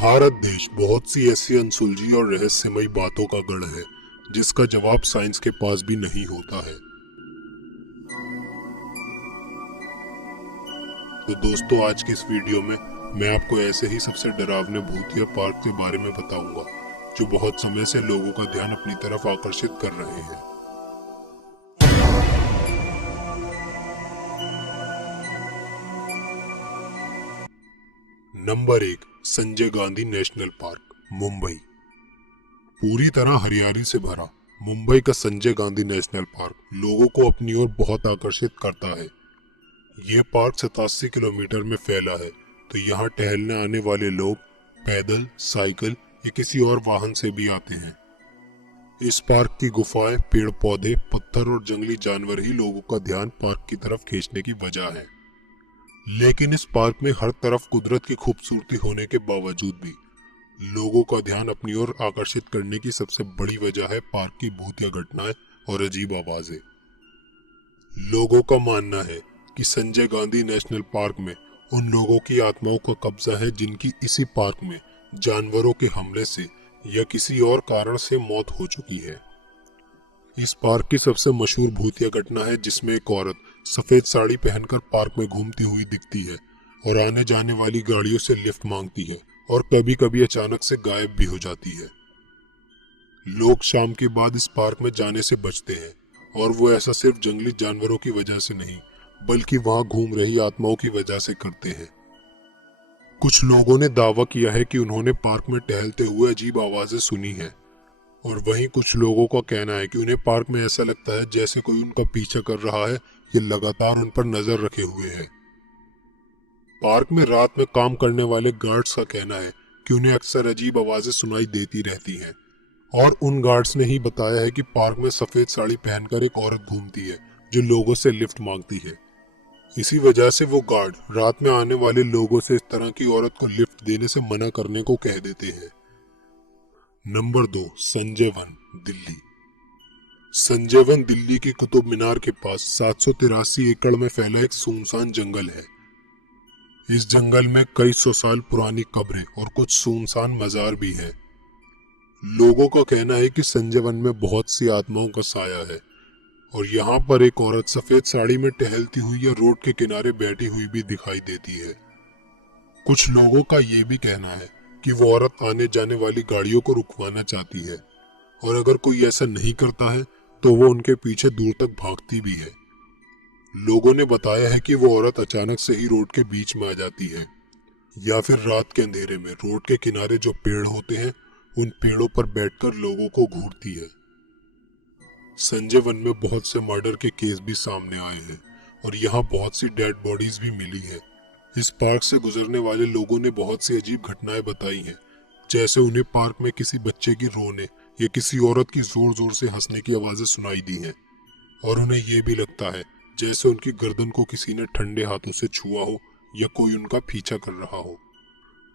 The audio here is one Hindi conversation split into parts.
भारत देश बहुत सी ऐसी अनसुलझी और रहस्यमयी बातों का गढ़ है जिसका जवाब साइंस के पास भी नहीं होता है। तो दोस्तों, आज की इस वीडियो में मैं आपको ऐसे ही सबसे डरावने भूतिया पार्क के बारे में बताऊंगा जो बहुत समय से लोगों का ध्यान अपनी तरफ आकर्षित कर रहे हैं। Number 1, Sanjay Gandhi national park, Mumbai. पूरी तरह हरियाली से भरा मुंबई का संजय गांधी नेशनल पार्क लोगों को अपनी ओर बहुत आकर्षित करता है। ये पार्क 87 किलोमीटर में फैला है, तो यहाँ टहलने आने वाले लोग पैदल, साइकिल या किसी और वाहन से भी आते हैं। इस पार्क की गुफाएं, पेड़ पौधे, पत्थर और जंगली जानवर ही लोगों का ध्यान पार्क की तरफ खींचने की वजह है। लेकिन इस पार्क में हर तरफ कुदरत की खूबसूरती होने के बावजूद भी लोगों का ध्यान अपनी ओर आकर्षित करने की सबसे बड़ी वजह है पार्क की भूतिया घटनाएं और अजीब आवाजें। लोगों का मानना है कि संजय गांधी नेशनल पार्क में उन लोगों की आत्माओं का कब्जा है जिनकी इसी पार्क में जानवरों के हमले से या किसी और कारण से मौत हो चुकी है। इस पार्क की सबसे मशहूर भूतिया घटना है जिसमें एक औरत सफेद साड़ी पहनकर पार्क में घूमती हुई दिखती है और आने जाने वाली गाड़ियों से लिफ्ट मांगती है और कभी कभी अचानक से गायब भी हो जाती है। लोग शाम के बाद इस पार्क में जाने से बचते हैं, और वो ऐसा सिर्फ जंगली जानवरों की वजह से नहीं बल्कि वहां घूम रही आत्माओं की वजह से करते हैं। कुछ लोगों ने दावा किया है कि उन्होंने पार्क में टहलते हुए अजीब आवाजें सुनी है, और वहीं कुछ लोगों का कहना है कि उन्हें पार्क में ऐसा लगता है जैसे कोई उनका पीछा कर रहा है या लगातार उन पर नजर रखे हुए है। पार्क में रात में काम करने वाले गार्ड्स का कहना है कि उन्हें अक्सर अजीब आवाजें सुनाई देती रहती हैं, और उन गार्ड्स ने ही बताया है कि पार्क में सफेद साड़ी पहनकर एक औरत घूमती है जो लोगों से लिफ्ट मांगती है। इसी वजह से वो गार्ड रात में आने वाले लोगों से इस तरह की औरत को लिफ्ट देने से मना करने को कह देते हैं। Number 2, Sanjay one, Delhi. Sanjay one Delhi की कुतुब मीनार के पास 783 एकड़ में फैला एक सुनसान जंगल है। इस जंगल में कई सौ साल पुरानी कब्रें और कुछ सुनसान मजार भी है। लोगों का कहना है कि संजय वन में बहुत सी आत्माओं का साया है, और यहाँ पर एक औरत सफेद साड़ी में टहलती हुई या रोड के किनारे बैठी हुई भी दिखाई देती है। कुछ लोगों का ये भी कहना है कि वो औरत आने जाने वाली गाड़ियों को रुकवाना चाहती है, और अगर कोई ऐसा नहीं करता है तो वो उनके पीछे दूर तक भागती भी है। लोगों ने बताया है कि वो औरत अचानक से ही रोड के बीच में आ जाती है, या फिर रात के अंधेरे में रोड के किनारे जो पेड़ होते हैं उन पेड़ों पर बैठकर लोगों को घूरती है। संजय वन में बहुत से मर्डर के केस भी सामने आए हैं, और यहाँ बहुत सी डेड बॉडीज भी मिली है। इस पार्क से गुजरने वाले लोगों ने बहुत सी अजीब घटनाएं बताई हैं, जैसे उन्हें पार्क में किसी बच्चे की रोने या किसी औरत की जोर जोर से हंसने की आवाजें सुनाई दी हैं, और उन्हें यह भी लगता है जैसे उनकी गर्दन को किसी ने ठंडे हाथों से छुआ हो या कोई उनका पीछा कर रहा हो।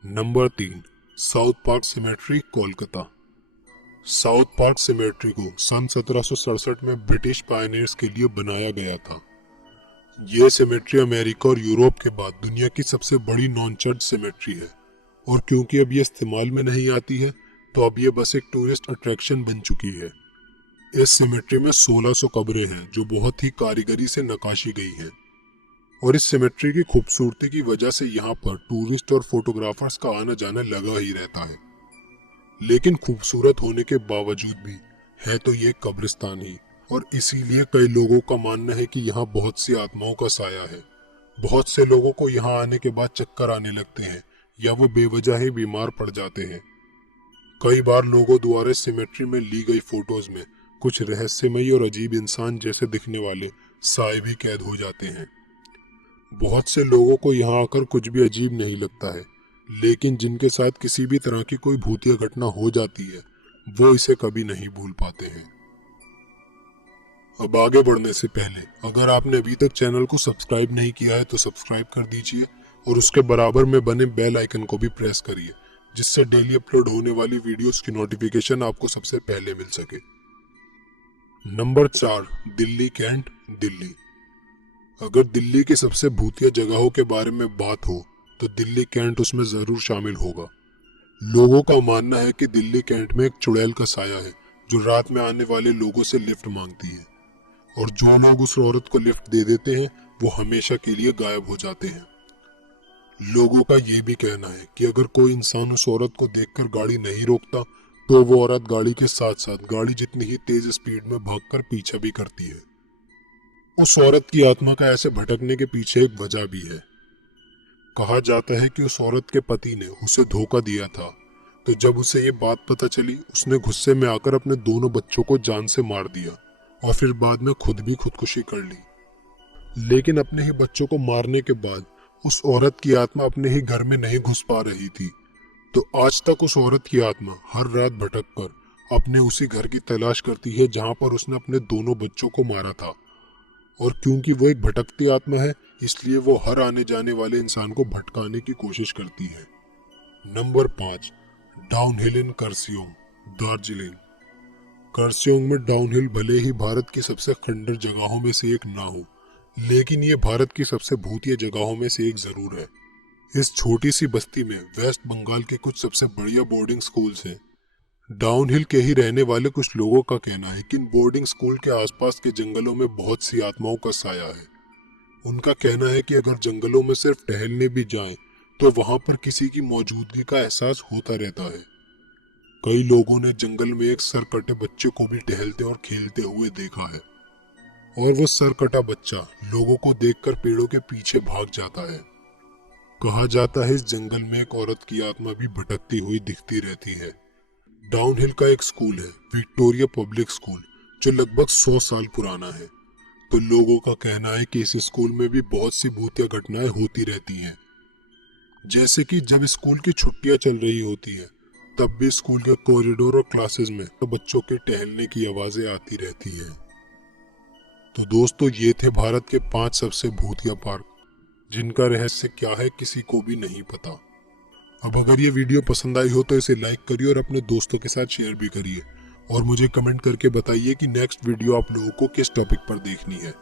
Number 3, south park symmetry, Kolkata. South park symmetry को सन 1767 में ब्रिटिश पायनियर्स के लिए बनाया गया था। यह सिमेट्री अमेरिका और यूरोप के बाद दुनिया की सबसे बड़ी नॉन चर्च सिमेट्री है, और क्योंकि अब यह इस्तेमाल में नहीं आती है तो अब यह बस एक टूरिस्ट अट्रैक्शन बन चुकी है। इस सिमेट्री में 1600 कब्रें हैं जो बहुत ही कारीगरी से नकाशी गई हैं, और इस सिमेट्री की खूबसूरती की वजह से यहाँ पर टूरिस्ट और फोटोग्राफर्स का आना जाना लगा ही रहता है। लेकिन खूबसूरत होने के बावजूद भी है तो ये कब्रिस्तान ही, और इसीलिए कई लोगों का मानना है कि यहाँ बहुत सी आत्माओं का साया है। बहुत से लोगों को यहाँ आने के बाद चक्कर आने लगते हैं या वो बेवजह ही बीमार पड़ जाते हैं। कई बार लोगों द्वारा सिमेट्री में ली गई फोटोज में कुछ रहस्यमयी और अजीब इंसान जैसे दिखने वाले साए भी कैद हो जाते हैं। बहुत से लोगों को यहाँ आकर कुछ भी अजीब नहीं लगता है, लेकिन जिनके साथ किसी भी तरह की कोई भूतिया घटना हो जाती है वो इसे कभी नहीं भूल पाते हैं। अब आगे बढ़ने से पहले अगर आपने अभी तक चैनल को सब्सक्राइब नहीं किया है तो सब्सक्राइब कर दीजिए, और उसके बराबर में बने बेल आइकन को भी प्रेस करिए, जिससे डेली अपलोड होने वाली वीडियोस की नोटिफिकेशन आपको सबसे पहले मिल सके। Number 4, Delhi Cantt, Delhi. अगर दिल्ली की सबसे भूतिया जगहों के बारे में बात हो तो दिल्ली कैंट उसमें जरूर शामिल होगा। लोगों का मानना है कि दिल्ली कैंट में एक चुड़ैल का साया है जो रात में आने वाले लोगों से लिफ्ट मांगती है, और जो लोग उस औरत को लिफ्ट दे देते हैं वो हमेशा के लिए गायब हो जाते हैं। लोगों का ये भी कहना है कि अगर कोई इंसान उस औरत को देखकर गाड़ी नहीं रोकता तो वो औरत गाड़ी के साथ साथ गाड़ी जितनी ही तेज स्पीड में भागकर पीछा भी करती है। उस औरत की आत्मा का ऐसे भटकने के पीछे एक वजह भी है। कहा जाता है कि उस औरत के पति ने उसे धोखा दिया था, तो जब उसे ये बात पता चली उसने गुस्से में आकर अपने दोनों बच्चों को जान से मार दिया और फिर बाद में खुद भी खुदकुशी कर ली। लेकिन अपने ही बच्चों को मारने के बाद उस औरत की आत्मा अपने ही घर में नहीं घुस पा रही थी, तो आज तक उस औरत की आत्मा हर रात भटक कर अपने उसी घर की तलाश करती है जहां पर उसने अपने दोनों बच्चों को मारा था। और क्योंकि वो एक भटकती आत्मा है इसलिए वो हर आने जाने वाले इंसान को भटकाने की कोशिश करती है। नंबर 5, डाउनहिल इन कर्सियोंग, दार्जिलिंग। कर्सियोंग में डाउनहिल भले ही भारत की सबसे खंडर जगहों में से एक ना हो, लेकिन ये भारत की सबसे भूतिया जगहों में से एक जरूर है। इस छोटी सी बस्ती में वेस्ट बंगाल के कुछ सबसे बढ़िया बोर्डिंग स्कूल्स हैं। डाउनहिल के ही रहने वाले कुछ लोगों का कहना है कि इन बोर्डिंग स्कूल के आसपास के जंगलों में बहुत सी आत्माओं का साया है। उनका कहना है कि अगर जंगलों में सिर्फ टहलने भी जाएं, तो वहां पर किसी की मौजूदगी का एहसास होता रहता है। कई लोगों ने जंगल में एक सरकटे बच्चे को भी टहलते और खेलते हुए देखा है, और वो सरकटा बच्चा लोगों को देखकर पेड़ों के पीछे भाग जाता है। कहा जाता है इस जंगल में एक औरत की आत्मा भी भटकती हुई दिखती रहती है। डाउनहिल का एक स्कूल है, विक्टोरिया पब्लिक स्कूल, जो लगभग 100 साल पुराना है। तो लोगों का कहना है कि इस स्कूल में भी बहुत सी भूतिया घटनाएं होती रहती हैं। जैसे कि जब स्कूल की छुट्टियां चल रही होती है तब भी स्कूल के कॉरिडोर और क्लासेस में तो बच्चों के टहलने की आवाजें आती रहती हैं। तो दोस्तों, ये थे भारत के 5 सबसे भूतिया पार्क, जिनका रहस्य क्या है किसी को भी नहीं पता। अब अगर ये वीडियो पसंद आई हो तो इसे लाइक करिए और अपने दोस्तों के साथ शेयर भी करिए, और मुझे कमेंट करके बताइए कि नेक्स्ट वीडियो आप लोगों को किस टॉपिक पर देखनी है।